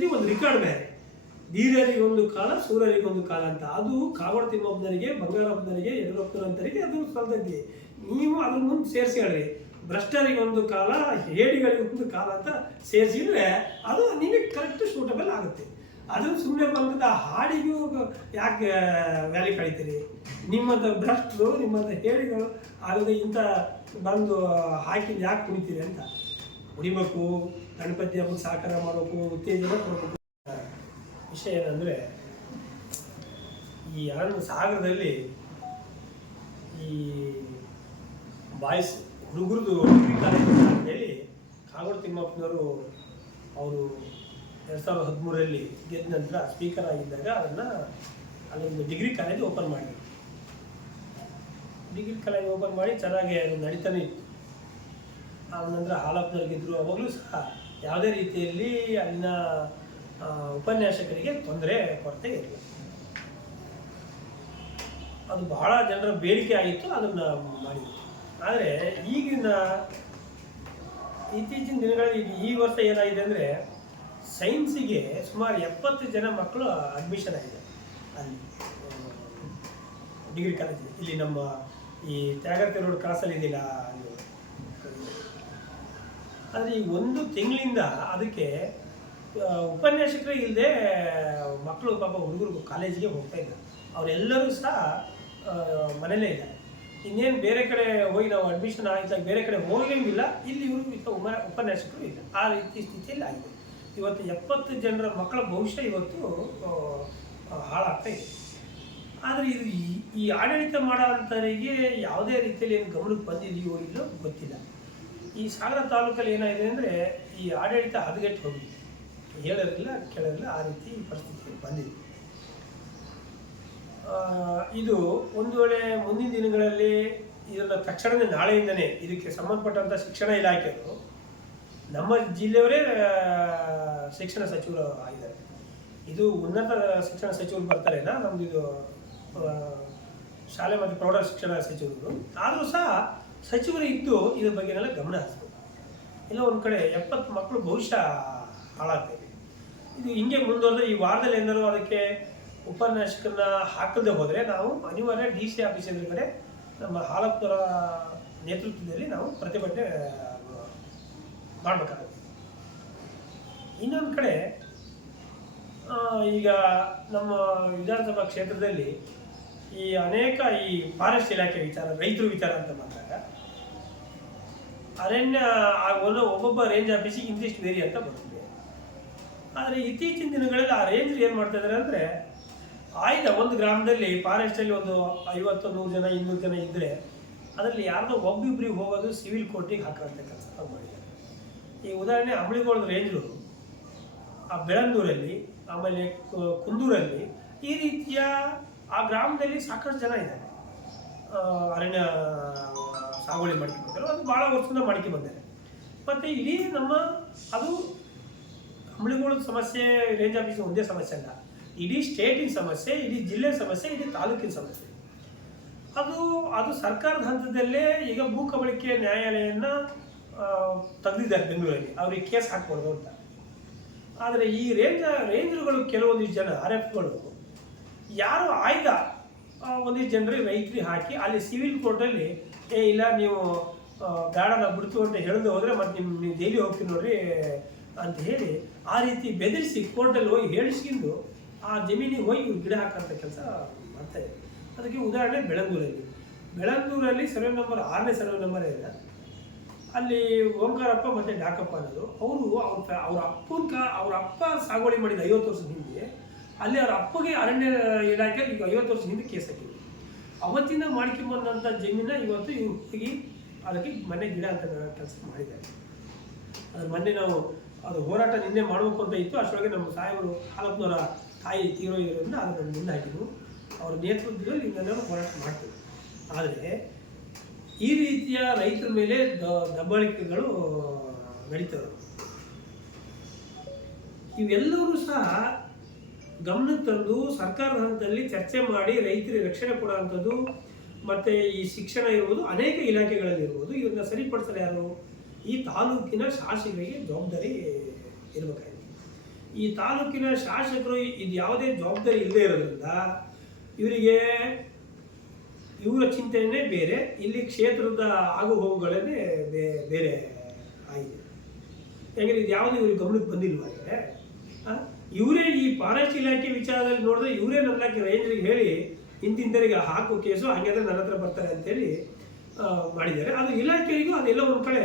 ಪರಿಸ್ಥಿತಿ ಒಂದು ರಿಕಾರ್ಡ್ ಬೇರೆ. ಒಂದು ಕಾಲ ಸೂರ್ಯರಿಗೆ ಒಂದು ಕಾಲ ಅಂತ. ಅದು ಕಾವಡ ತಿಮ್ಮಪ್ಪನವರಿಗೆ ಬಂಗಾರಪ್ಪನವರಿಗೆ ಯಡಿಯೂರಪ್ಪನಂತರಿಗೆ ಅದು ಸ್ಪರ್ಧೆ ನೀವು ಅದ್ರ ಮುಂದೆ ಸೇರಿಸಿ ಹೇಳ್ರಿ ಭ್ರಷ್ಟರಿಗೆ ಒಂದು ಕಾಲ ಹೇಡಿಗಳಿಗೆ ಒಂದು ಕಾಲ ಅಂತ ಸೇರಿಸಿದ್ರೆ ಅದು ನಿಮಗೆ ಕರೆಕ್ಟ್ ಸೂಟಬಲ್ ಆಗುತ್ತೆ. ಅದು ಸುಮ್ಮನೆ ಬಂದ ಹಾಡಿಗೂ ಯಾಕೆ ವ್ಯಾಲಿ ಕಳಿತೀರಿ? ನಿಮ್ಮದ ಭ್ರಷ್ಟರು ನಿಮ್ಮದ ಹೇಳಿಗಳು ಆಗದೆ ಇಂಥ ಬಂದು ಹಾಕಿದ್ದು ಯಾಕೆ ಕುಣಿತೀರಿ ಅಂತ. ಕುಡಿಬೇಕು, ಗಣಪತಿ ಹಬ್ಬಕ್ಕೆ ಸಹಕಾರ ಮಾಡಬೇಕು, ಉತ್ತೇಜನ ಕೊಡಬೇಕು ವಿಷಯ ಏನಂದರೆ, ಈ ಆನಂದ ಸಾಗರದಲ್ಲಿ ಈ ಬಾಯ್ಸ್ ಹುಡುಗರದು ಹೇಳಿ ಕಾಗೋಡು ತಿಮ್ಮಪ್ಪನವರು ಅವರು ಎರಡು ಸಾವಿರದ ಹದಿಮೂರರಲ್ಲಿ ಗೆದ್ದ ನಂತರ ಸ್ಪೀಕರ್ ಆಗಿದ್ದಾಗ ಅದನ್ನು ಅಲ್ಲೊಂದು ಡಿಗ್ರಿ ಕಾಲೇಜ್ ಓಪನ್ ಮಾಡಿದ್ರು. ಡಿಗ್ರಿ ಕಾಲೇಜ್ ಓಪನ್ ಮಾಡಿ ಚೆನ್ನಾಗಿ ಅದು ನಡೀತಾನೆ ಇತ್ತು. ಆದ ನಂತರ ಅವಾಗಲೂ ಸಹ ಯಾವುದೇ ರೀತಿಯಲ್ಲಿ ಅಲ್ಲಿನ ಉಪನ್ಯಾಸಕರಿಗೆ ತೊಂದರೆ ಕೊರತೆ ಇರಲಿಲ್ಲ. ಅದು ಬಹಳ ಜನರ ಬೇಡಿಕೆ ಆಗಿತ್ತು, ಅದನ್ನು ಮಾಡಿದ್ವಿ ಆದರೆ ಈಗಿನ ಇತ್ತೀಚಿನ ದಿನಗಳಲ್ಲಿ ಈ ವರ್ಷ ಏನಾಗಿದೆ ಅಂದರೆ ಸೈನ್ಸಿಗೆ ಸುಮಾರು ಎಪ್ಪತ್ತು ಜನ ಮಕ್ಕಳು ಅಡ್ಮಿಷನ್ ಆಗಿದೆ. ಅಲ್ಲಿ ಡಿಗ್ರಿ ಕಾಲೇಜಿಗೆ ಇಲ್ಲಿ ನಮ್ಮ ಈ ತ್ಯಾಗರ್ತಿ ರೋಡ್ ಕ್ರಾಸಲ್ಲಿ ಇದೆಯಲ್ಲ, ಅಲ್ಲಿ. ಆದರೆ ಈ ಒಂದು ತಿಂಗಳಿಂದ ಅದಕ್ಕೆ ಉಪನ್ಯಾಸಕರು ಇಲ್ಲದೆ, ಮಕ್ಕಳು ಪಾಪ ಹುಡುಗರು ಕಾಲೇಜಿಗೆ ಹೋಗ್ತಾ ಇದ್ದಾರೆ. ಅವರೆಲ್ಲರೂ ಸಹ ಮನೇಲೇ ಇದ್ದಾರೆ. ಇನ್ನೇನು ಬೇರೆ ಕಡೆ ಹೋಗಿ ನಾವು ಅಡ್ಮಿಷನ್ ಆಗಿದ್ದಾಗ ಬೇರೆ ಕಡೆ ಹೋಗಂಗಿಲ್ಲ. ಇಲ್ಲಿ ಇವರು ಇಂಥ ಉಪ ಉಪನ್ಯಾಸಕರು ಇಲ್ಲ. ಆ ರೀತಿ ಸ್ಥಿತಿಯಲ್ಲಿ ಆಗಿದೆ. ಇವತ್ತು ಎಪ್ಪತ್ತು ಜನರ ಮಕ್ಕಳ ಭವಿಷ್ಯ ಇವತ್ತು ಹಾಳಾಗ್ತಾ ಇದೆ. ಆದರೆ ಇದು ಈ- ಈ ಆಡಳಿತ ಮಾಡೋ ಅಂಥವರಿಗೆ ಯಾವುದೇ ರೀತಿಯಲ್ಲಿ ಏನು ಗಮನಕ್ಕೆ ಬಂದಿದೆಯೋ ಇಲ್ಲೋ ಗೊತ್ತಿಲ್ಲ. ಈ ಸಾಗರ ತಾಲೂಕಲ್ಲಿ ಏನಾಗಿದೆ ಅಂದರೆ ಈ ಆಡಳಿತ ಹದಗೆಟ್ಟು ಹೋಗಿದೆ. ಹೇಳಿರಲಿಲ್ಲ ಕೇಳೋರಿಲ್ಲ ಆ ರೀತಿ ಪರಿಸ್ಥಿತಿ ಬಂದಿದೆ. ಇದು ಒಂದು ವೇಳೆ ಮುಂದಿನ ದಿನಗಳಲ್ಲಿ ಇದನ್ನು ತಕ್ಷಣವೇ ನಾಳೆಯಿಂದನೇ ಇದಕ್ಕೆ ಸಂಬಂಧಪಟ್ಟಂಥ ಶಿಕ್ಷಣ ಇಲಾಖೆಯವರು ನಮ್ಮ ಜಿಲ್ಲೆಯವರೇ ಶಿಕ್ಷಣ ಸಚಿವರು ಆಗಿದ್ದಾರೆ. ಇದು ಉನ್ನತ ಶಿಕ್ಷಣ ಸಚಿವರು ಬರ್ತಾರೇನಾ? ನಮ್ದು ಇದು ಶಾಲೆ ಮತ್ತು ಪ್ರೌಢ ಶಿಕ್ಷಣ ಸಚಿವರು. ಆದರೂ ಸಹ ಸಚಿವರು ಇದ್ದು ಇದ್ರ ಬಗ್ಗೆನೆಲ್ಲ ಗಮನ ಹರಿಸ್ಬೇಕು. ಇಲ್ಲ ಒಂದು ಕಡೆ ಎಪ್ಪತ್ತು ಮಕ್ಕಳು ಬಹುಶಃ ಹಾಳಾಗ್ತಾ ಇದೆ ಇದು ಹಿಂಗೆ ಮುಂದುವರೆದ್ರೆ ಈ ವಾರದಲ್ಲಿ ಏನಾದರೂ ಅದಕ್ಕೆ ಉಪನ್ಯಾಸಕರನ್ನ ಹಾಕದೆ ಹೋದರೆ ನಾವು ಅನಿವಾರ್ಯ ಡಿ ಸಿ ಆಫೀಸ್ ಎದುರುಗಡೆ ನಮ್ಮ ಹಾಲಪ್ಪರ ನೇತೃತ್ವದಲ್ಲಿ ನಾವು ಪ್ರತಿಭಟನೆ ಮಾಡಬೇಕಾಗುತ್ತೆ. ಇನ್ನೊಂದು ಕಡೆ ಈಗ ನಮ್ಮ ವಿಧಾನಸಭಾ ಕ್ಷೇತ್ರದಲ್ಲಿ ಈ ಅನೇಕ ಈ ಫಾರೆಸ್ಟ್ ಇಲಾಖೆ ವಿಚಾರ, ರೈತರು ವಿಚಾರ ಅಂತ ಬಂದಾಗ, ಅರಣ್ಯ ಒಬ್ಬೊಬ್ಬ ರೇಂಜ್ ಆಫೀಸಿಗೆ ಇಂತಿಷ್ಟು ವೇರಿ ಅಂತ ಬರ್ತದೆ ಆದರೆ ಇತ್ತೀಚಿನ ದಿನಗಳಲ್ಲಿ ಆ ರೇಂಜ್ ಏನು ಮಾಡ್ತಾ ಇದ್ದಾರೆ ಅಂದರೆ, ಆಯ್ದ ಒಂದು ಗ್ರಾಮದಲ್ಲಿ ಫಾರೆಸ್ಟಲ್ಲಿ ಒಂದು ಐವತ್ತು, ನೂರು ಜನ, ಇನ್ನೂರು ಜನ ಇದ್ದರೆ ಅದರಲ್ಲಿ ಯಾರ್ದೋ ಒಬ್ಬಿಬ್ರಿಗೆ ಹೋಗೋದು ಸಿವಿಲ್ ಕೋರ್ಟಿಗೆ ಹಾಕುವಂಥ ಕೆಲಸ ಮಾಡಿದ್ದಾರೆ. ಈ ಉದಾಹರಣೆ ಅಂಬಳಿಗೋಳದ ರೇಂಜರು ಆ ಬೆಳಂದೂರಲ್ಲಿ ಆಮೇಲೆ ಕುಂದೂರಲ್ಲಿ ಈ ರೀತಿಯ ಆ ಗ್ರಾಮದಲ್ಲಿ ಸಾಕಷ್ಟು ಜನ ಇದ್ದಾರೆ. ಅರಣ್ಯ, ಸಾಗುವಳಿ ಮಾಡ್ಕೊಂಡು ಅದು ಭಾಳ ವರ್ಷದಿಂದ ಮಾಡ್ಕೊಂಡು ಬಂದಿದೆ. ಮತ್ತು ಇಡೀ ನಮ್ಮ, ಅದು ಕಂಬಳಿಗೋಳದ ಸಮಸ್ಯೆ ರೇಂಜ್ ಆಫೀಸ್ ಒಂದೇ ಸಮಸ್ಯೆ ಅಲ್ಲ. ಇಡೀ ಸ್ಟೇಟಿನ ಸಮಸ್ಯೆ, ಇಡೀ ಜಿಲ್ಲೆ ಸಮಸ್ಯೆ, ಇಡೀ ತಾಲೂಕಿನ ಸಮಸ್ಯೆ. ಅದು ಅದು ಸರ್ಕಾರದ ಹಂತದಲ್ಲೇ ಈಗ ಭೂ ಕಬಳಿಕೆ ನ್ಯಾಯಾಲಯನ ತೆಗೆದಿದ್ದಾರೆ ಬೆಂಗಳೂರಲ್ಲಿ. ಅವ್ರಿಗೆ ಕೇಸ್ ಹಾಕ್ಬಾರ್ದು ಅಂತ. ಆದರೆ ಈ ರೇಂಜ್ ರೇಂಜರ್ಗಳು ಕೆಲವೊಂದಿಷ್ಟು ಜನ, ಆರ್ ಎಫ್ಗಳು ಯಾರು ಆಯ್ದ ಒಂದಿಷ್ಟು ಜನರಿಗೆ ರೈತರಿಗೆ ಹಾಕಿ ಅಲ್ಲಿ ಸಿವಿಲ್ ಕೋರ್ಟಲ್ಲಿ ಏ ಇಲ್ಲ ನೀವು ಆ, ಬೇಡ ನಾವು ಬಿಡ್ತು ಅಂತ ಹೇಳ್ದು ಹೋದರೆ ಮತ್ತೆ ನಿಮ್ಮ ನೀವು ಡೈಲಿ ಹೋಗ್ತೀವಿ ನೋಡ್ರಿ ಅಂತ ಹೇಳಿ ಆ ರೀತಿ ಬೆದರಿಸಿ ಕೋರ್ಟಲ್ಲಿ ಹೋಗಿ ಹೇಳಿಸ್ಕೊಂಡು ಆ ಜಮೀನಿಗೆ ಹೋಗಿ ಗಿಡ ಹಾಕೋಂಥ ಕೆಲಸ ಮಾಡ್ತಾ ಇದೆ ಅದಕ್ಕೆ ಉದಾಹರಣೆ ಬೆಳಂದೂರಲ್ಲಿ ಬೆಳಂದೂರಲ್ಲಿ ಸರ್ವೆ ನಂಬರ್ ಆರನೇ ಸರ್ವೆ ನಂಬರ್ ಇದೆ. ಅಲ್ಲಿ ಓಂಕಾರಪ್ಪ ಮತ್ತು ಡಾಕಪ್ಪ ಅನ್ನೋದು ಅವರು ಅವ್ರ ಅವ್ರ ಅಪ್ಪನ ಅವ್ರ ಅಪ್ಪ ಸಾಗುವಳಿ ಮಾಡಿದ ಐವತ್ತು ವರ್ಷದ ಹಿಂದೆ ಅಲ್ಲಿ ಅವ್ರ ಅಪ್ಪಗೆ ಅರಣ್ಯ ಇಲಾಖೆ ಈಗ ಐವತ್ತು ವರ್ಷ ಹಿಂದೆ ಕೇಸ್ ಹಾಕಿದ್ರು. ಅವತ್ತಿಂದ ಮಾಡ್ಕೊಂಬಂದಂಥ ಜಮೀನ ಇವತ್ತು ಇವ್ರು ಹೋಗಿ ಅದಕ್ಕೆ ಮನೆ ಗಿಡ ಅಂತ ಕೆಲಸ ಮಾಡಿದ್ದಾರೆ. ಅದ್ರ ಮೊನ್ನೆ ನಾವು ಅದು ಹೋರಾಟ ನಿನ್ನೆ ಮಾಡಬೇಕು ಅಂತ ಇತ್ತು. ಅಷ್ಟರೊಳಗೆ ನಮ್ಮ ಸಾಹೇಬರು ಹಾಲಪ್ಪನವರ ತಾಯಿ ತೀರೋಗಿರೋದ್ರಿಂದ ಅದನ್ನು ಮುಂದೆ ಹಾಕಿದ್ರು. ಅವ್ರ ನೇತೃತ್ವದಲ್ಲಿ ಇದನ್ನೆಲ್ಲ ಹೋರಾಟ ಮಾಡ್ತೀವಿ. ಆದರೆ ಈ ರೀತಿಯ ರೈತರ ಮೇಲೆ ದ- ದಬ್ಬಾಳಿಕೆಗಳು ನಡೀತವೆ. ಇವೆಲ್ಲರೂ ಸಹ ಗಮನಕ್ಕೆ ತಂದು ಸರ್ಕಾರದ ಹಂತದಲ್ಲಿ ಚರ್ಚೆ ಮಾಡಿ ರೈತರಿಗೆ ರಕ್ಷಣೆ ಕೊಡುವಂಥದ್ದು, ಮತ್ತು ಈ ಶಿಕ್ಷಣ ಇರ್ಬೋದು, ಅನೇಕ ಇಲಾಖೆಗಳಲ್ಲಿ ಇರ್ಬೋದು ಇವನ್ನ ಸರಿಪಡಿಸಲು ಯಾರು ಈ ತಾಲೂಕಿನ ಶಾಸಕರಿಗೆ ಜವಾಬ್ದಾರಿ ಇರಬೇಕಾಗಿದೆ ಈ ತಾಲೂಕಿನ ಶಾಸಕರು ಇದು ಯಾವುದೇ ಜವಾಬ್ದಾರಿ ಇಲ್ಲದೆ ಇರೋದ್ರಿಂದ ಇವರಿಗೆ ಇವರ ಚಿಂತನೆಯೇ ಬೇರೆ, ಇಲ್ಲಿ ಕ್ಷೇತ್ರದ ಆಗು ಹೋಗುಗಳನ್ನೇ ಬೇ- ಬೇರೆ ಆಗಿದೆ ಯಾಕಂದ್ರೆ ಇದು ಯಾವುದು ಇವ್ರಿಗೆ ಗಮನಕ್ಕೆ ಬಂದಿಲ್ಲ ಹಾಗಾದ್ರೆ? ಇವರೇ ಫಾರೆಸ್ಟ್ ಇಲಾಖೆ ವಿಚಾರದಲ್ಲಿ ನೋಡಿದ್ರೆ ಇವರೇ ನನ್ನ ರೇಂಜರಿಗೆ ಹೇಳಿ, ಇಂತಿಂತರಿಗೆ ಹಾಕು ಕೇಸು ಹಂಗಾದ್ರೆ ನನ್ನ ಹತ್ರ ಬರ್ತಾರೆ ಅಂತೇಳಿ ಮಾಡಿದ್ದಾರೆ. ಅದು ಇಲಾಖೆಗೂ ಅದೆಲ್ಲ ಒಂದು ಕಡೆ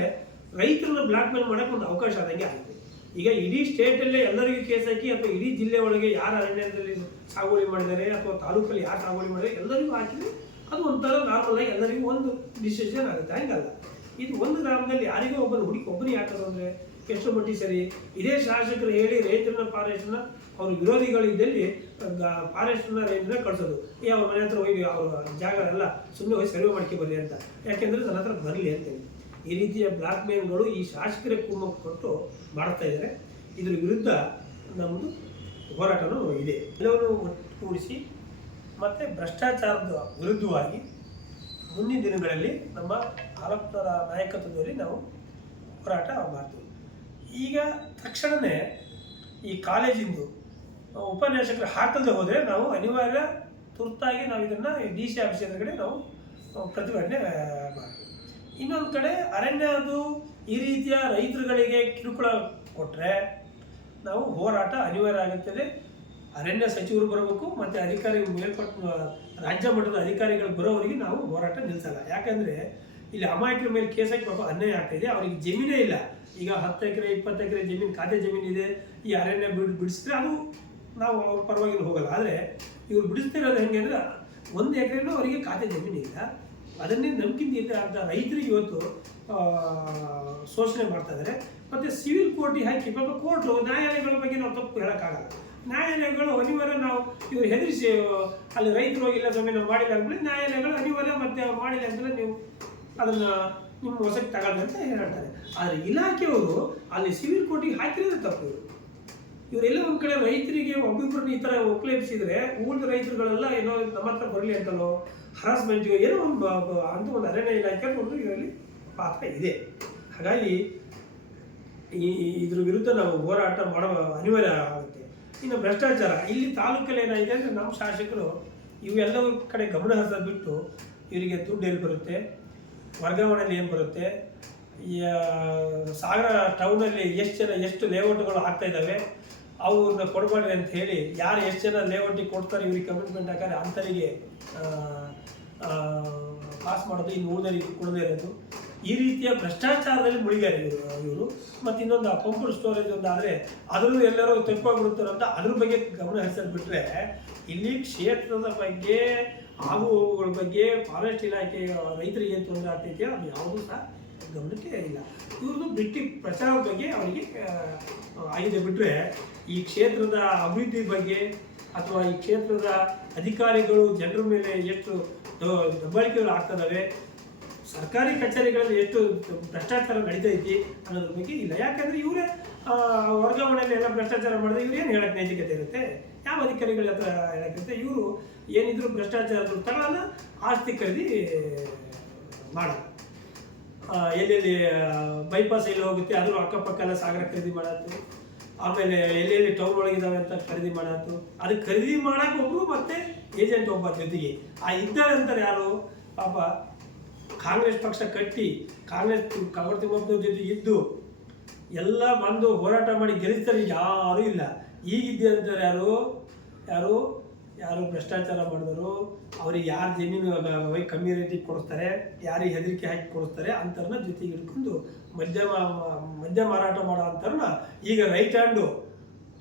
ರೈತರನ್ನ ಬ್ಲಾಕ್ ಮೇಲ್ ಮಾಡೋಕೆ ಒಂದು ಅವಕಾಶ ಆದಂಗೆ ಆಗಿದೆ. ಈಗ ಇಡೀ ಸ್ಟೇಟಲ್ಲೇ ಎಲ್ಲರಿಗೂ ಕೇಸ್ ಹಾಕಿ ಅಥವಾ ಇಡೀ ಜಿಲ್ಲೆ ಒಳಗೆ ಯಾರು ಅರಣ್ಯದಲ್ಲಿ ಸಾಗುವಳಿ ಮಾಡಿದ್ದಾರೆ ಅಥವಾ ತಾಲೂಕಲ್ಲಿ ಯಾರು ಸಾಗುವಳಿ ಮಾಡಿದ್ದಾರೆ, ಎಲ್ಲರಿಗೂ ಹಾಕಿದ್ರೆ ಅದು ಒಂಥರ ನಾರ್ಮಲ್ ಆಗಿ ಎಲ್ಲರಿಗೂ ಒಂದು ಡಿಸಿಷನ್ ಆಗುತ್ತೆ. ಹಂಗಲ್ಲ. ಇದು ಒಂದು ಗ್ರಾಮದಲ್ಲಿ ಯಾರಿಗೋ ಒಬ್ಬರು ಹುಡುಕಿ ಒಬ್ಬನೇ ಯಾಕಂದ್ರೆ ಎಷ್ಟು ಮಟ್ಟಿಗೆ ಸರಿ, ಇದೇ ಶಾಸಕರು ಹೇಳಿ ರೈತರನ್ನ ಫಾರೆಸ್ಟ್ನ ಅವ್ರ ವಿರೋಧಿಗಳಿದ್ದಲ್ಲಿ ಫಾರೆಸ್ಟ್ನ ರೇಂಜ್ನ ಕಳ್ಸೋದು. ಏ, ಅವ್ರ ಮನೆ ಹತ್ರ ಹೋಗಿ, ಅವ್ರ ಜಾಗ ಎಲ್ಲ ಸುಮ್ಮನೆ ಹೋಗಿ ಸರ್ವೆ ಮಾಡ್ಕೆ ಬರಲಿ ಅಂತ. ಯಾಕೆಂದ್ರೆ ನನ್ನ ಹತ್ರ ಬರಲಿ ಅಂತೇಳಿ ಈ ರೀತಿಯ ಬ್ಲಾಕ್ ಮೇಲ್ಗಳು ಈ ಶಾಸಕರ ಕುಮ್ಮಕ್ಕು ಕೊಟ್ಟು ಮಾಡ್ತಾ ಇದ್ದಾರೆ ಇದ್ರ ವಿರುದ್ಧ ನಮ್ಮದು ಹೋರಾಟನೂ ಇದೆ. ಎಲ್ಲವನ್ನು ಒಟ್ಟುಗೂಡಿಸಿ ಮತ್ತು ಭ್ರಷ್ಟಾಚಾರದ ವಿರುದ್ಧವಾಗಿ ಮುಂದಿನ ದಿನಗಳಲ್ಲಿ ನಮ್ಮ ಆಲಪ್ತರ ನಾಯಕತ್ವದಲ್ಲಿ ನಾವು ಹೋರಾಟ ಮಾಡ್ತೀವಿ. ಈಗ ತಕ್ಷಣವೇ ಈ ಕಾಲೇಜಿಂದು ಉಪನ್ಯಾಸಕರು ಹಾಕದೆ ಹೋದರೆ ನಾವು ಅನಿವಾರ್ಯ ತುರ್ತಾಗಿ ನಾವು ಇದನ್ನು ಡಿ ಸಿ ಆಫೀಸ್ ಎದುರುಗಡೆ ನಾವು ಪ್ರತಿಭಟನೆ ಮಾಡ್ತೀವಿ. ಇನ್ನೊಂದು ಕಡೆ ಅರಣ್ಯ ಅದು ಈ ರೀತಿಯ ರೈತರುಗಳಿಗೆ ಕಿರುಕುಳ ಕೊಟ್ಟರೆ ನಾವು ಹೋರಾಟ ಅನಿವಾರ್ಯ ಆಗುತ್ತದೆ. ಅರಣ್ಯ ಸಚಿವರು ಬರಬೇಕು ಮತ್ತು ಅಧಿಕಾರಿ ಮೇಲ್ಪಟ್ಟ ರಾಜ್ಯ ಮಟ್ಟದ ಅಧಿಕಾರಿಗಳು ಬರೋವರಿಗೆ ನಾವು ಹೋರಾಟ ನಿಲ್ಲಿಸಲ್ಲ ಯಾಕಂದರೆ ಇಲ್ಲಿ ಅಮಾಯಕರ ಮೇಲೆ ಕೇಸ್ ಹಾಕಿ ಪಾಪ ಅನ್ಯಾಯ ಆಗ್ತಾಯಿದೆ ಅವರಿಗೆ ಜಮೀನೇ ಇಲ್ಲ. ಈಗ ಹತ್ತು ಎಕರೆ, ಇಪ್ಪತ್ತು ಎಕರೆ ಜಮೀನು, ಖಾತೆ ಜಮೀನಿದೆ ಈ ಅರಣ್ಯ ಬಿಡ್, ಬಿಡಿಸಿದ್ರೆ ಅದು ನಾವು ಪರವಾಗಿಲ್ಲ ಪರವಾಗಿ ಹೋಗಲ್ಲ. ಆದರೆ ಇವ್ರು ಬಿಡಿಸ್ತಿರೋದು ಹೆಂಗೆ ಅಂದರೆ ಒಂದು ಎಕರೆನೂ ಅವರಿಗೆ ಖಾತೆ ಜಮೀನು ಇಲ್ಲ. ಅದನ್ನೇ ನಂಬಿಕೆ ಇದೆ ಅಂತ ರೈತರಿಗೆ ಇವತ್ತು ಶೋಷಣೆ ಮಾಡ್ತಾ ಇದ್ದಾರೆ ಮತ್ತು ಸಿವಿಲ್ ಕೋರ್ಟಿಗೆ ಹಾಕಿ, ಪಾಪ ಕೋರ್ಟು ನ್ಯಾಯಾಲಯಗಳ ಬಗ್ಗೆ ನಾವು ತಪ್ಪು ಹೇಳೋಕ್ಕಾಗಲ್ಲ. ನ್ಯಾಯಾಲಯಗಳು ಅನಿವಾರ್ಯ ನಾವು ಇವ್ರು ಹೆದರಿಸಿ ಅಲ್ಲಿ ರೈತರು ಹೋಗಿಲ್ಲ ಸ್ವಾಮಿ, ನಾವು ಮಾಡಿಲ್ಲ ಅಂದ್ಮೇಲೆ ನ್ಯಾಯಾಲಯಗಳು ಅನಿವಾರ್ಯ ಮತ್ತೆ ಮಾಡಿಲ್ಲ ಅಂದರೆ ನೀವು ಅದನ್ನು ನಿಮ್ಮ ಹೊಸಕ್ಕೆ ತಗೊಳ್ಳಿ ಅಂತ ಹೇಳ್ತಾರೆ ಆದರೆ ಇಲಾಖೆಯವರು ಅಲ್ಲಿ ಸಿವಿಲ್ ಕೋರ್ಟಿಗೆ ಹಾಕಿರೋದು ತಪ್ಪು ಇವರೆಲ್ಲ ಒಂದು ಕಡೆ ರೈತರಿಗೆ ಒಬ್ಬಿಬ್ಬರನ್ನ ಈ ಥರ ಒಕ್ಲೇಪಿಸಿದ್ರೆ ಉಳಿದ ರೈತರುಗಳೆಲ್ಲ ಏನೋ ನಮ್ಮ ಹತ್ರ ಬರಲಿ ಅಂತಲೋ ಹರಾಸ್ಮೆಂಟ್ಗೆ ಏನೋ ಒಂದು ಅಂತ ಒಂದು ಅರಣ್ಯ ಇಲಾಖೆ ಒಂದು ಇದರಲ್ಲಿ ಪಾತ್ರ ಇದೆ. ಹಾಗಾಗಿ ಈ ಇದ್ರ ವಿರುದ್ಧ ನಾವು ಹೋರಾಟ ಮಾಡೋ ಅನಿವಾರ್ಯ ಆಗುತ್ತೆ. ಇನ್ನು ಭ್ರಷ್ಟಾಚಾರ, ಇಲ್ಲಿ ತಾಲೂಕಲ್ಲಿ ಏನಾಗಿದೆ ಅಂದರೆ ನಮ್ಮ ಶಾಸಕರು ಇವೆಲ್ಲ ಕಡೆ ಗಮನ ಹರಿಸೋದು ಬಿಟ್ಟು ಇವರಿಗೆ ದುಡ್ಡು ಎಲ್ಲಿ ಬರುತ್ತೆ, ವರ್ಗಾವಣೆಯಲ್ಲಿ ಏನು ಬರುತ್ತೆ ಸಾಗರ ಟೌನಲ್ಲಿ ಎಷ್ಟು ಜನ, ಎಷ್ಟು ಲೇಔಟ್ಗಳು ಆಗ್ತಾ ಇದ್ದಾವೆ ಅವ್ರನ್ನ ಕೊಡಬೇಡ್ರಿ ಅಂತ ಹೇಳಿ ಯಾರು ಎಷ್ಟು ಜನ ಲೇಔಟಿಗೆ ಕೊಡ್ತಾರೆ, ಇವ್ರಿಗೆ ಕಮಿಟ್ಮೆಂಟ್ ಹಾಕಾರೆ ಅಂಥವರಿಗೆ ಪಾಸ್ ಮಾಡೋದು ಇನ್ನು ಉಳಿದವರಿಗೆ ಕೊಡದೇ ಇರೋದು. ಈ ರೀತಿಯ ಭ್ರಷ್ಟಾಚಾರದಲ್ಲಿ ಮುಳುಗ್ಯಾರ ಇವರು ಇವರು. ಮತ್ತು ಇನ್ನೊಂದು ಪಂಪರ್ ಸ್ಟೋರೇಜ್ ಒಂದು ಆದರೆ ಅದರಲ್ಲೂ ಎಲ್ಲರೂ ತೆಪ್ಪಾಗ್ಬಿಡ್ತಾರೆ ಅಂತ ಅದ್ರ ಬಗ್ಗೆ ಗಮನ ಹರಿಸೋದು ಬಿಟ್ಟರೆ ಇಲ್ಲಿ ಕ್ಷೇತ್ರದ ಬಗ್ಗೆ ಆಗುಹೋಗುಗಳ ಬಗ್ಗೆ ಫಾರೆಸ್ಟ್ ಇಲಾಖೆ ರೈತರಿಗೆ ಏನು ತೊಂದರೆ ಆಗ್ತೈತೆ ಅದು ಯಾವುದೂ ಸಹ ಗಮನಕ್ಕೆ ಇಲ್ಲ. ಇವ್ರದ್ದು ಬಿಟ್ಟಿ ಪ್ರಚಾರದ ಬಗ್ಗೆ ಅವರಿಗೆ ಆಗಿದೆ ಬಿಟ್ಟರೆ ಈ ಕ್ಷೇತ್ರದ ಅಭಿವೃದ್ಧಿ ಬಗ್ಗೆ ಅಥವಾ ಈ ಕ್ಷೇತ್ರದ ಅಧಿಕಾರಿಗಳು ಜನರ ಮೇಲೆ ಎಷ್ಟು ದಬ್ಬಾಳಿಕೆಗಳು ಆಗ್ತದವೆ, ಸರ್ಕಾರಿ ಕಚೇರಿಗಳಲ್ಲಿ ಎಷ್ಟು ಭ್ರಷ್ಟಾಚಾರ ನಡೀತೈತಿ ಅನ್ನೋದ್ರ ಬಗ್ಗೆ ಇಲ್ಲ. ಯಾಕಂದ್ರೆ ಇವರೇ ವರ್ಗಾವಣೆಯಲ್ಲಿ ಎಲ್ಲ ಭ್ರಷ್ಟಾಚಾರ ಮಾಡಿದ್ರೆ ಇವ್ರು ಏನು ಹೇಳಕ್ಕೆ ನೈತಿಕತೆ ಇರುತ್ತೆ? ಯಾವ ಅಧಿಕಾರಿಗಳ ಹತ್ರ ಹೇಳಕ್ಕಿರುತ್ತೆ ಇವರು ಏನಿದ್ರು ಭ್ರಷ್ಟಾಚಾರದ ತಗೊಳ್ಳೋಣ ಆಸ್ತಿ ಖರೀದಿ ಮಾಡೋದು ಎಲ್ಲೆಲ್ಲಿ ಬೈಪಾಸ್ ಎಲ್ಲಿ ಹೋಗುತ್ತೆ ಅದ್ರ ಅಕ್ಕಪಕ್ಕ ಎಲ್ಲ ಸಾಗರ ಖರೀದಿ ಮಾಡತ್ತು ಆಮೇಲೆ ಎಲ್ಲೆಲ್ಲಿ ಟೌನ್ ಒಳಗಿದಾವೆ ಅಂತ ಖರೀದಿ ಮಾಡತ್ತು ಅದಕ್ಕೆ ಖರೀದಿ ಮಾಡೋಕೆ ಒಬ್ಬರು ಮತ್ತೆ ಏಜೆಂಟ್ ಒಬ್ಬ ಜೊತೆಗೆ. ಆ ಇದ್ದಾರೆ ಅಂತಾರೆ ಯಾರು? ಪಾಪ ಕಾಂಗ್ರೆಸ್ ಪಕ್ಷ ಕಟ್ಟಿ, ಕಾಂಗ್ರೆಸ್ ಕವರ್ ತಿಮ್ಮಪ್ಪನ ಜೊತೆ ಇದ್ದು ಎಲ್ಲ ಬಂದು ಹೋರಾಟ ಮಾಡಿ ಗೆಲ್ಲಿಸ್ತಾರೆ, ಯಾರೂ ಇಲ್ಲ. ಈಗಿದ್ದೆ ಅಂತಾರೆ ಯಾರು? ಯಾರು? ಯಾರು ಭ್ರಷ್ಟಾಚಾರ ಮಾಡಿದ್ರು ಅವ್ರಿಗೆ ಯಾರು ಜಮೀನು ಕಮ್ಮಿ ರೇಟಿಗೆ ಕೊಡಿಸ್ತಾರೆ, ಯಾರಿಗೆ ಹೆದರಿಕೆ ಹಾಕಿ ಕೊಡಿಸ್ತಾರೆ ಅಂಥವ್ರನ್ನ ಜೊತೆಗೆ ಹಿಡ್ಕೊಂಡು ಮದ್ಯ ಮದ್ಯ ಮಾರಾಟ ಮಾಡೋ ಅಂಥವ್ರನ್ನ ಈಗ ರೈಟ್ ಹ್ಯಾಂಡು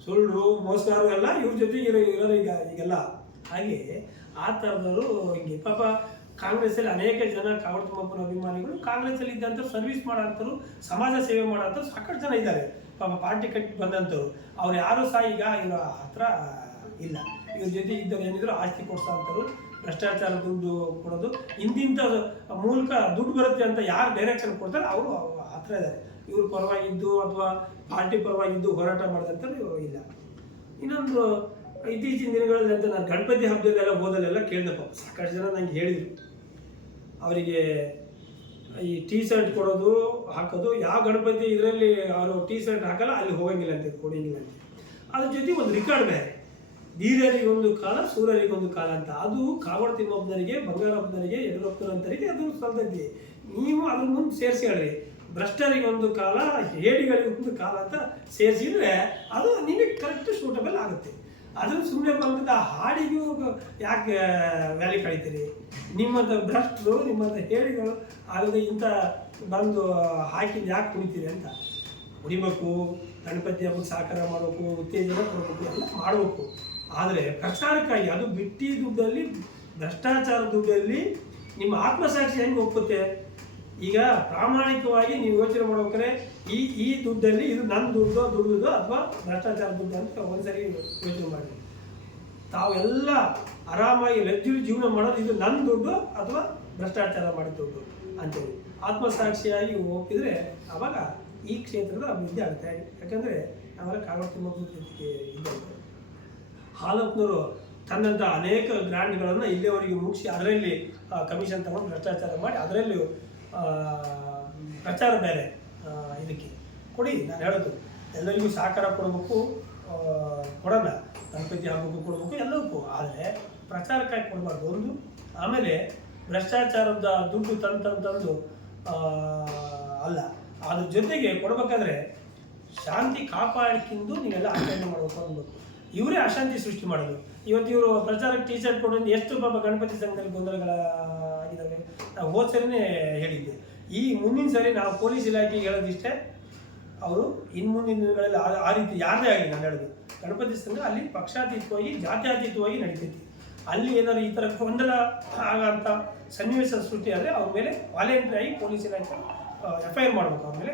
ಸುಳ್ಳು, ಮೋಸಗಾರರು ಎಲ್ಲ ಇವ್ರ ಜೊತೆಗೆ ಇರೋ, ಇರೋರು ಈಗ, ಈಗೆಲ್ಲ. ಹಾಗೆ ಆ ಥರದವರು ಹಿಂಗೆ. ಪಾಪ ಕಾಂಗ್ರೆಸ್ಸಲ್ಲಿ ಅನೇಕ ಜನ ಕಾವಡ ತಿಮ್ಮಪ್ಪನ ಅಭಿಮಾನಿಗಳು ಕಾಂಗ್ರೆಸ್ಸಲ್ಲಿ ಇದ್ದಂಥವ್ರು ಸರ್ವಿಸ್ ಮಾಡೋಂಥವ್ರು ಸಮಾಜ ಸೇವೆ ಮಾಡೋಂಥವ್ರು ಸಾಕಷ್ಟು ಜನ ಇದ್ದಾರೆ. ಪಾಪ ಪಾರ್ಟಿ ಕಟ್ಟಿ ಬಂದಂಥವ್ರು. ಅವ್ರು ಯಾರೂ ಸಹ ಈಗ ಇರೋ ಹತ್ರ ಇಲ್ಲ. ಇವ್ರ ಜೊತೆ ಇದ್ದವ್ರು ಏನಿದ್ರು ಆಸ್ತಿ ಕೊಡ್ಸಾ ಅಂತಾರೆ ಭ್ರಷ್ಟಾಚಾರ ದುಡ್ಡು ಕೊಡೋದು. ಇಂತಿಂಥ ಮೂಲಕ ದುಡ್ಡು ಬರುತ್ತೆ ಅಂತ ಯಾರು ಡೈರೆಕ್ಷನ್ ಕೊಡ್ತಾರೆ ಅವರು ಹತ್ರ ಇದ್ದಾರೆ ಇವ್ರ ಪರವಾಗಿದ್ದು ಅಥವಾ ಪಾರ್ಟಿ ಪರವಾಗಿದ್ದು ಹೋರಾಟ ಮಾಡಿದಂಥವ್ರು ಇಲ್ಲ. ಇನ್ನೊಂದು, ಇತ್ತೀಚಿನ ದಿನಗಳಲ್ಲಿ ಅಂತ ನಾನು ಗಣಪತಿ ಹಬ್ಬದಲ್ಲೆಲ್ಲ ಹೋದಲ್ಲೆಲ್ಲ ಕೇಳಿದಪ್ಪ ಸಾಕಷ್ಟು ಜನ ನಂಗೆ ಹೇಳಿದರು. ಅವರಿಗೆ ಈ ಟೀ ಶರ್ಟ್ ಕೊಡೋದು, ಹಾಕೋದು. ಯಾವ ಗಣಪತಿ ಇದರಲ್ಲಿ ಅವರು ಟೀ ಶರ್ಟ್ ಹಾಕಲ್ಲ, ಅಲ್ಲಿ ಹೋಗಂಗಿಲ್ಲ ಅಂತ ಕೊಡಂಗಿಲ್ಲ ಅಂತ ಅದ್ರ ಜೊತೆ ಒಂದು ರಿಕಾರ್ಡ್ ಬೇರೆ. ಧೀರರಿಗೊಂದು ಕಾಲ ಸೂರ್ಯರಿಗೊಂದು ಕಾಲ ಅಂತ. ಅದು ಕಾವಡ ತಿಮ್ಮಬ್ಬನರಿಗೆ ಬಂಗಾರಪ್ಪನರಿಗೆ ಯಡಿಯೂರಪ್ಪನಂತರಿಗೆ ಅದು ಸ್ವಲ್ಪದ್ದಿ ನೀವು ಅದ್ರ ಮುಂದೆ ಸೇರಿಸಿ ಹೇಳ್ರಿ. ಭ್ರಷ್ಟರಿಗೊಂದು ಕಾಲ, ಹೇಡಿಗಳಿಗೊಂದು ಕಾಲ ಅಂತ ಸೇರಿಸಿದ್ರೆ ಅದು ನಿಮಗೆ ಕರೆಕ್ಟ್ ಸೂಟಬಲ್ ಆಗುತ್ತೆ. ಅದನ್ನು ಸುಮ್ಮನೆ ಬಂದ ಹಾಡಿಗೂ ಯಾಕೆ ವ್ಯಾಲಿ ಕಳಿತೀರಿ? ನಿಮ್ಮಂಥ ಭ್ರಷ್ಟರು ನಿಮ್ಮಂಥ ಹೇಳಿಗಳು ಆಗದೆ ಇಂಥ ಬಂದು ಹಾಕಿ ಯಾಕೆ ಕುಡಿತೀರಿ ಅಂತ. ಕುಡಿಬೇಕು ಗಣಪತಿ ಹಬ್ಬಕ್ಕೆ ಸಹಕಾರ ಮಾಡಬೇಕು, ಉತ್ತೇಜನ ಕೊಡಬೇಕು, ಎಲ್ಲ ಮಾಡಬೇಕು. ಆದರೆ ಪ್ರಚಾರಕ್ಕಾಗಿ ಅದು ಬಿಟ್ಟಿ ದುಡ್ಡಲ್ಲಿ, ಭ್ರಷ್ಟಾಚಾರ ದುಡ್ಡಲ್ಲಿ ನಿಮ್ಮ ಆತ್ಮಸಾಕ್ಷಿ ಹೆಂಗೆ ಒಪ್ಪುತ್ತೆ? ಈಗ ಪ್ರಾಮಾಣಿಕವಾಗಿ ನೀವು ಯೋಚನೆ ಮಾಡ್ಬೇಕಾದ್ರೆ ಈ ಈ ದುಡ್ಡಲ್ಲಿ ಇದು ನನ್ನ ದುಡ್ಡು, ದುಡ್ಡುದು ಅಥವಾ ಭ್ರಷ್ಟಾಚಾರ ದುಡ್ಡು ಅಂತ ಒಂದ್ಸರಿ ಯೋಚನೆ ಮಾಡಿ. ತಾವೆಲ್ಲ ಆರಾಮಾಗಿ ಲಜ್ಜುಲಿ ಜೀವನ ಮಾಡೋದು ಇದು ನನ್ನ ದುಡ್ಡು ಅಥವಾ ಭ್ರಷ್ಟಾಚಾರ ಮಾಡಿದ ದುಡ್ಡು ಅಂತೇಳಿ. ಆತ್ಮಸಾಕ್ಷಿಯಾಗಿ ಒಪ್ಪಿದರೆ ಅವಾಗ ಈ ಕ್ಷೇತ್ರದ ಅಭಿವೃದ್ಧಿ ಆಗುತ್ತೆ ಯಾಕಂದರೆ ಯಾವಾಗ ಕಾಂಗ್ರೆಸ್ ತುಂಬ ಹಾಲಪ್ಪನವರು ತನ್ನಂಥ ಅನೇಕ ಗ್ರ್ಯಾಂಡ್ಗಳನ್ನು ಇಲ್ಲಿಯವರೆಗೆ ಮುಗಿಸಿ ಅದರಲ್ಲಿ ಕಮಿಷನ್ ತಗೊಂಡು ಭ್ರಷ್ಟಾಚಾರ ಮಾಡಿ ಅದರಲ್ಲಿ ಪ್ರಚಾರ ಬೇರೆ ಇದಕ್ಕೆ ಕೊಡಿ, ನಾನು ಹೇಳೋದು. ಎಲ್ಲರಿಗೂ ಸಹಕಾರ ಕೊಡಬೇಕು ಕೊಡೋಣ ಗಣಪತಿ ಹಬ್ಬಕ್ಕೂ ಕೊಡಬೇಕು ಎಲ್ಲದಕ್ಕೂ ಆದರೆ ಪ್ರಚಾರಕ್ಕಾಗಿ ಕೊಡಬಾರ್ದು. ಒಂದು, ಆಮೇಲೆ ಭ್ರಷ್ಟಾಚಾರದ ದುಡ್ಡು ತಂದು ತಂದು ತಂದು ಅಲ್ಲ. ಅದ್ರ ಜೊತೆಗೆ ಕೊಡಬೇಕಾದ್ರೆ ಶಾಂತಿ ಕಾಪಾಡಿಕೊಂಡು ನೀವೆಲ್ಲ ಆಚರಣೆ ಮಾಡಬೇಕು ಅನ್ಬೇಕು ಇವರೇ ಅಶಾಂತಿ ಸೃಷ್ಟಿ ಮಾಡೋದು ಇವತ್ತು ಇವರು ಪ್ರಚಾರಕ್ಕೆ ಟೀ ಶರ್ಟ್ ಕೊಡೋದು ಎಷ್ಟು ಪಾಪ ಗಣಪತಿ ಸಂಘದಲ್ಲಿ ಗೊಂದಲಗಳ ಆಗಿದ್ದಾವೆ ನಾವು ಹೋದ ಸರಿನೇ ಹೇಳಿದ್ದೆ. ಈ ಮುಂದಿನ ಸರಿ ನಾವು ಪೊಲೀಸ್ ಇಲಾಖೆಗೆ ಹೇಳೋದಿಷ್ಟೇ, ಅವರು ಇನ್ನು ಮುಂದಿನ ದಿನಗಳಲ್ಲಿ ಆ- ರೀತಿ ಯಾರದೇ ಆಗಲಿ ನಾನು ಹೇಳೋದು, ಗಣಪತಿ ಸಂಘ ಅಲ್ಲಿ ಪಕ್ಷಾತೀತವಾಗಿ, ಜಾತ್ಯಾತೀತವಾಗಿ ನಡೀತೈತಿ. ಅಲ್ಲಿ ಏನಾದ್ರು ಈ ಥರ ಗೊಂದಲ ಆಗಂತ ಸನ್ನಿವೇಶ ಸೃಷ್ಟಿ ಆದರೆ ಅವ್ರ ಮೇಲೆ ವಾಲೆಂಟ್ರಿ ಆಗಿ ಪೊಲೀಸ್ ಇಲಾಖೆ ಎಫ್ ಐ ಆರ್ ಮಾಡ್ಬೇಕು, ಅವ್ರ ಮೇಲೆ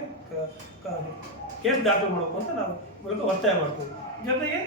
ಕೇಸ್ ದಾಖಲು ಮಾಡಬೇಕು ಅಂತ ನಾವು ಮೂಲಕ ಒತ್ತಾಯ ಮಾಡ್ತೀವಿ. ಜೊತೆಗೆ